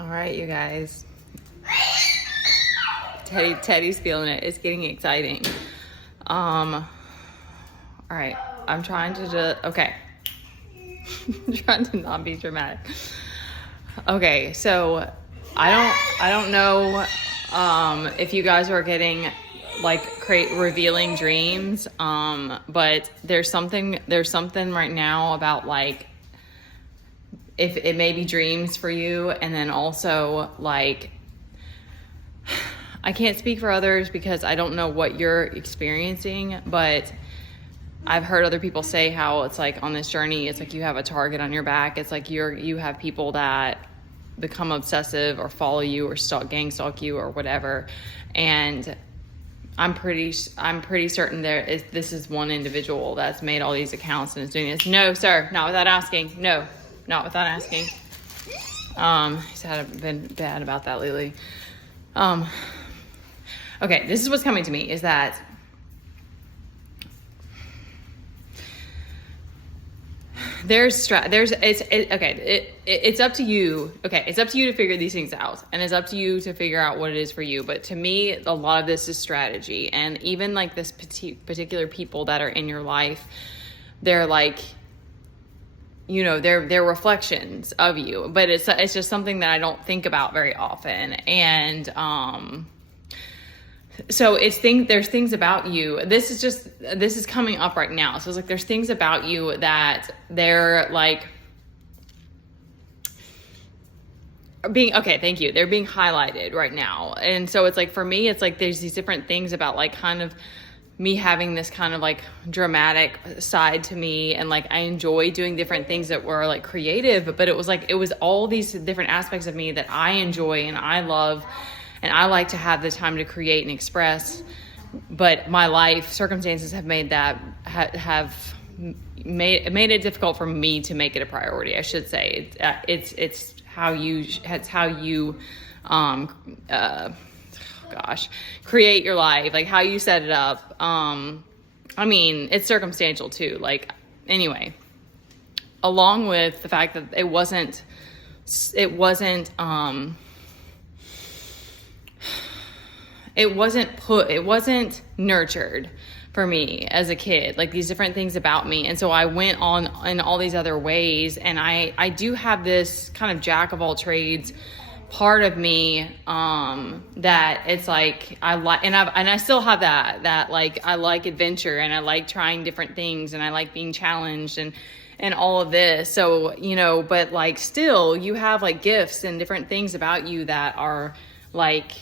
All right, you guys. Teddy's feeling it. It's getting exciting. All right. I'm trying to okay. Trying to not be dramatic. Okay, so I don't know if you guys are getting like revealing dreams, but there's something right now about like if it may be dreams for you, and then also like I can't speak for others because I don't know what you're experiencing, but I've heard other people say how it's like on this journey, it's like you have a target on your back. It's like you have people that become obsessive or follow you or gang stalk you or whatever. And I'm pretty certain this is one individual that's made all these accounts and is doing this. No, sir, not without asking. No, not without asking. He's been bad about that lately. Okay, this is what's coming to me is that it's up to you. Okay, it's up to you to figure these things out, and it's up to you to figure out what it is for you. But to me, a lot of this is strategy, and even like this particular people that are in your life, they're like, you know, they're reflections of you. But it's just something that I don't think about very often, and so there's things about you. This is coming up right now. So it's like, there's things about you that they're like thank you. They're being highlighted right now. And so it's like, for me, it's like, there's these different things about like kind of me having this kind of like dramatic side to me. And like, I enjoy doing different things that were like creative, but it was all these different aspects of me that I enjoy and I love. And I like to have the time to create and express, but my life circumstances have made that have made it difficult for me to make it a priority. I should say it's how you create your life, like how you set it up. I mean, it's circumstantial too. Like anyway, along with the fact that it wasn't nurtured for me as a kid, like these different things about me. And so I went on in all these other ways. And I do have this kind of jack of all trades part of me, that it's like, I still have that like, I like adventure and I like trying different things and I like being challenged and all of this. So, you know, but like still you have like gifts and different things about you that are like,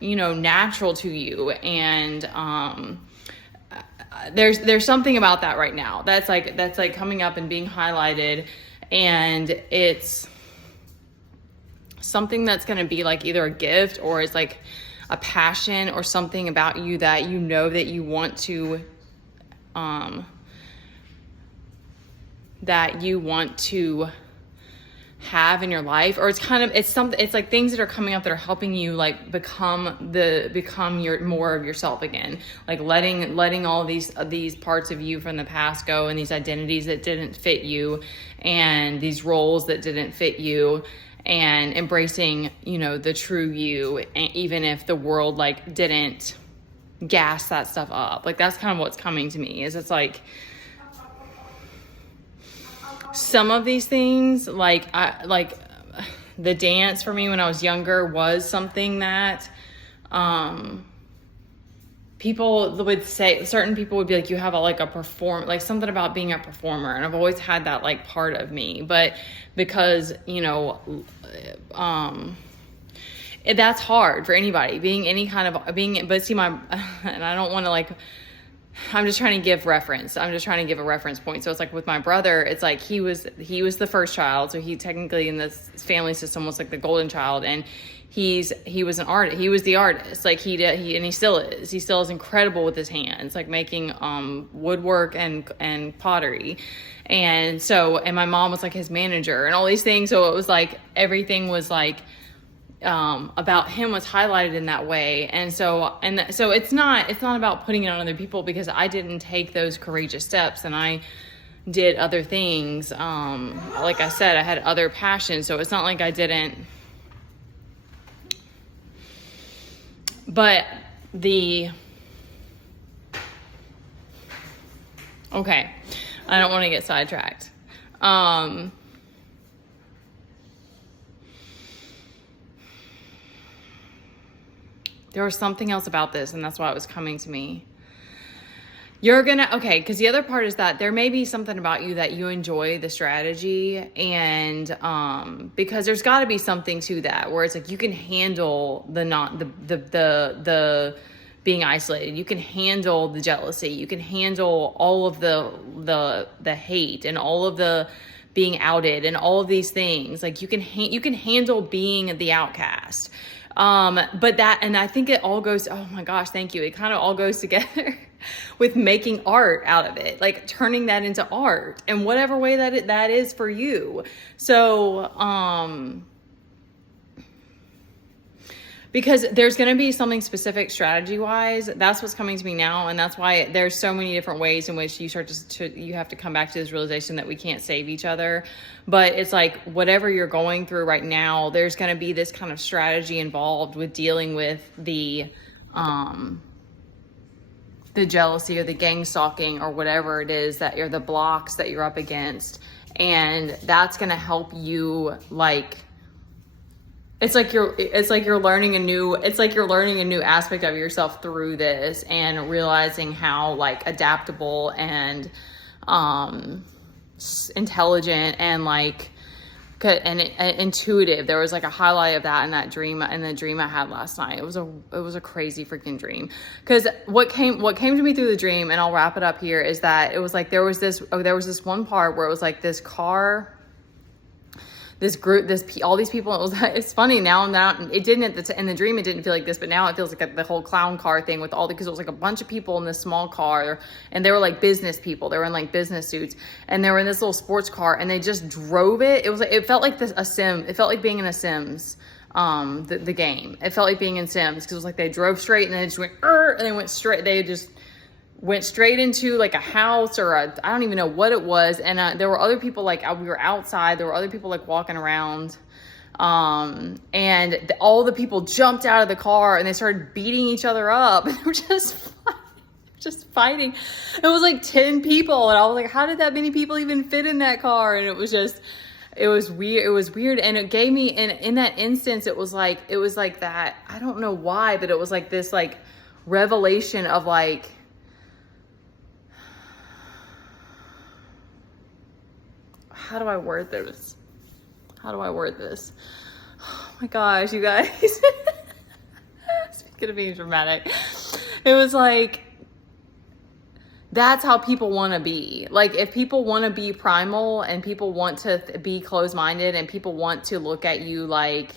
you know, natural to you. And, there's something about that right now that's like coming up and being highlighted, and it's something that's going to be like either a gift or it's like a passion or something about you that you know that you want to, have in your life. Or it's like things that are coming up that are helping you like become your more of yourself again, like letting all these parts of you from the past go, and these identities that didn't fit you and these roles that didn't fit you, and embracing, you know, the true you, and even if the world like didn't gas that stuff up. Like that's kind of what's coming to me, is it's like some of these things, like the dance for me when I was younger was something that people would say, certain people would be like, you have like something about being a performer. And I've always had that like part of me, but because, you know, that's hard for anybody but see and I don't want to like, I'm just trying to give reference. I'm just trying to give a reference point. So it's like with my brother, it's like he was the first child. So he technically in this family system was like the golden child, and he was an artist. He was the artist. Like he still is. He still is incredible with his hands, like making woodwork and pottery. And my mom was like his manager and all these things. So it was like everything was like about him was highlighted in that way. And so it's not about putting it on other people, because I didn't take those courageous steps and I did other things. Like I said, I had other passions. So it's not like I didn't But okay, I don't want to get sidetracked. There was something else about this, and that's why it was coming to me. Okay, because the other part is that there may be something about you that you enjoy the strategy, and because there's got to be something to that where it's like you can handle the being isolated, you can handle the jealousy, you can handle all of the hate and all of the being outed and all of these things. Like you can handle being the outcast. But I think it all goes, oh my gosh, thank you. It kind of all goes together with making art out of it, like turning that into art in whatever way that is for you. So, because there's going to be something specific strategy wise. That's what's coming to me now. And that's why there's so many different ways in which you start you have to come back to this realization that we can't save each other. But it's like, whatever you're going through right now, there's going to be this kind of strategy involved with dealing with the jealousy or the gang stalking or whatever it is that you're, the blocks that you're up against. And that's going to help you, like, it's like you're learning a new aspect of yourself through this, and realizing how like adaptable and intelligent and like and intuitive. There was like a highlight of that in the dream I had last night. It was a crazy freaking dream. Because what came to me through the dream, and I'll wrap it up here, is that it was like there was this one part where it was like this car, this group, all these people. It's funny now. It didn't in the dream. It didn't feel like this, but now it feels like the whole clown car thing with because it was like a bunch of people in this small car, and they were like business people. They were in like business suits, and they were in this little sports car, and they just drove it. It felt like a sim. It felt like being in a Sims, the game. It felt like being in Sims, because it was like they drove straight and then just went, and they went straight. They just went straight into like a house or I don't even know what it was. And there were other people, like we were outside. There were other people like walking around. And all the people jumped out of the car and they started beating each other up. And they were just fighting. It was like 10 people. And I was like, how did that many people even fit in that car? And it was weird. It was weird. And it gave me, in that instance, it was like that. I don't know why, but it was like this like revelation of like, how do I word this? Oh my gosh, you guys. Speaking of being dramatic, it was like, that's how people want to be. Like, if people want to be primal and people want to be closed-minded and people want to look at you like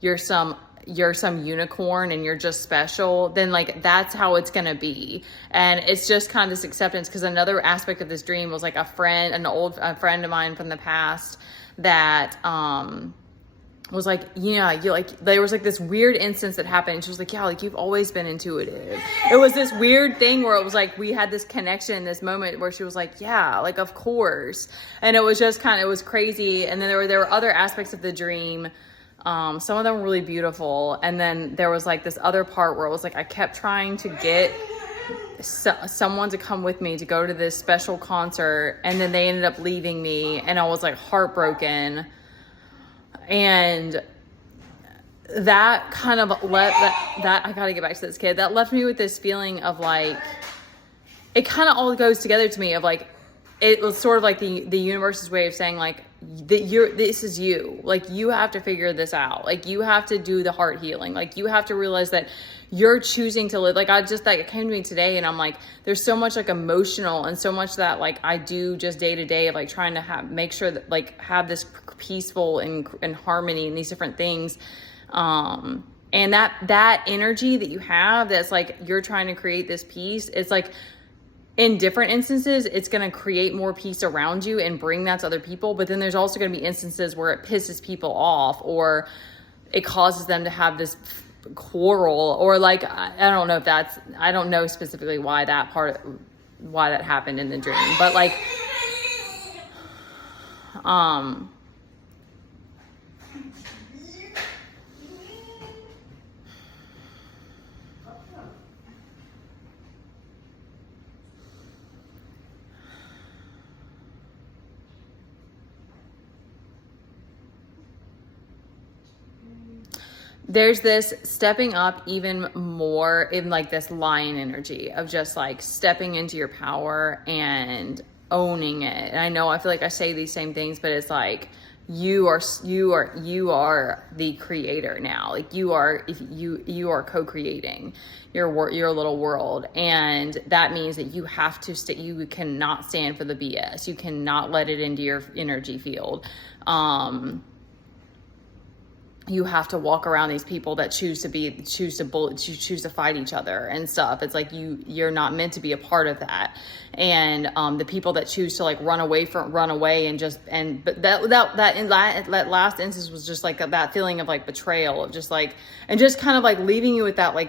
you're some unicorn and you're just special, then like that's how it's gonna be. And it's just kind of this acceptance. Because another aspect of this dream was like a friend of mine from the past that was like, yeah, you like, there was like this weird instance that happened. She was like, yeah, like you've always been intuitive. It was this weird thing where it was like we had this connection in this moment where she was like, yeah, like of course. And it was just it was crazy. And then there were other aspects of the dream. Some of them were really beautiful. And then there was like this other part where it was like, I kept trying to get someone to come with me to go to this special concert. And then they ended up leaving me and I was like heartbroken. And that kind of that I gotta get back to this kid. That left me with this feeling of like, it kind of all goes together to me of like, it was sort of like the universe's way of saying like, this is you. Like, you have to figure this out. Like, you have to do the heart healing. Like, you have to realize that you're choosing to live. Like, it came to me today and I'm like, there's so much like emotional and so much that like I do just day to day of like trying to make sure that like have this peaceful and harmony and these different things. And that energy that you have, that's like, you're trying to create this peace. It's like, in different instances, it's going to create more peace around you and bring that to other people. But then there's also going to be instances where it pisses people off or it causes them to have this quarrel, or like, I don't know specifically why that happened in the dream, but like, there's this stepping up even more in like this lion energy of just like stepping into your power and owning it. And I know I feel like I say these same things, but it's like you are the creator now. Like you are co-creating your little world, and that means that you have to you cannot stand for the BS. You cannot let it into your energy field. You have to walk around these people that choose to fight each other and stuff. It's like you're not meant to be a part of that. And the people that choose to like run away but that last instance was just like that feeling of like betrayal, of just like, and just kind of like leaving you with that why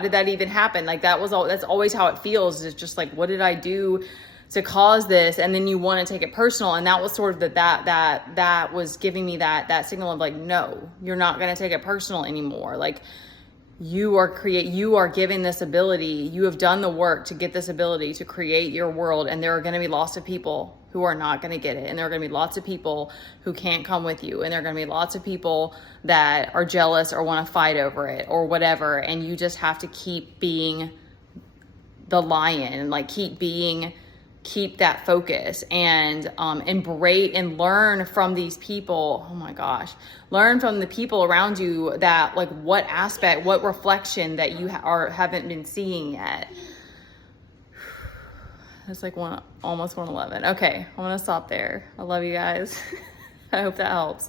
did that even happen? Like that's always how it feels. It's just like, what did I do to cause this? And then you want to take it personal. And that was sort of that was giving me that signal of like, no, you're not going to take it personal anymore. Like you are given this ability. You have done the work to get this ability to create your world. And there are going to be lots of people who are not going to get it. And there are going to be lots of people who can't come with you. And there are going to be lots of people that are jealous or want to fight over it or whatever. And you just have to keep being the lion and like keep that focus and embrace and learn from these people. Oh my gosh, learn from the people around you that like what reflection that you haven't been seeing yet. It's like almost 1:11. Okay, I'm gonna stop there. I love you guys. I hope that helps.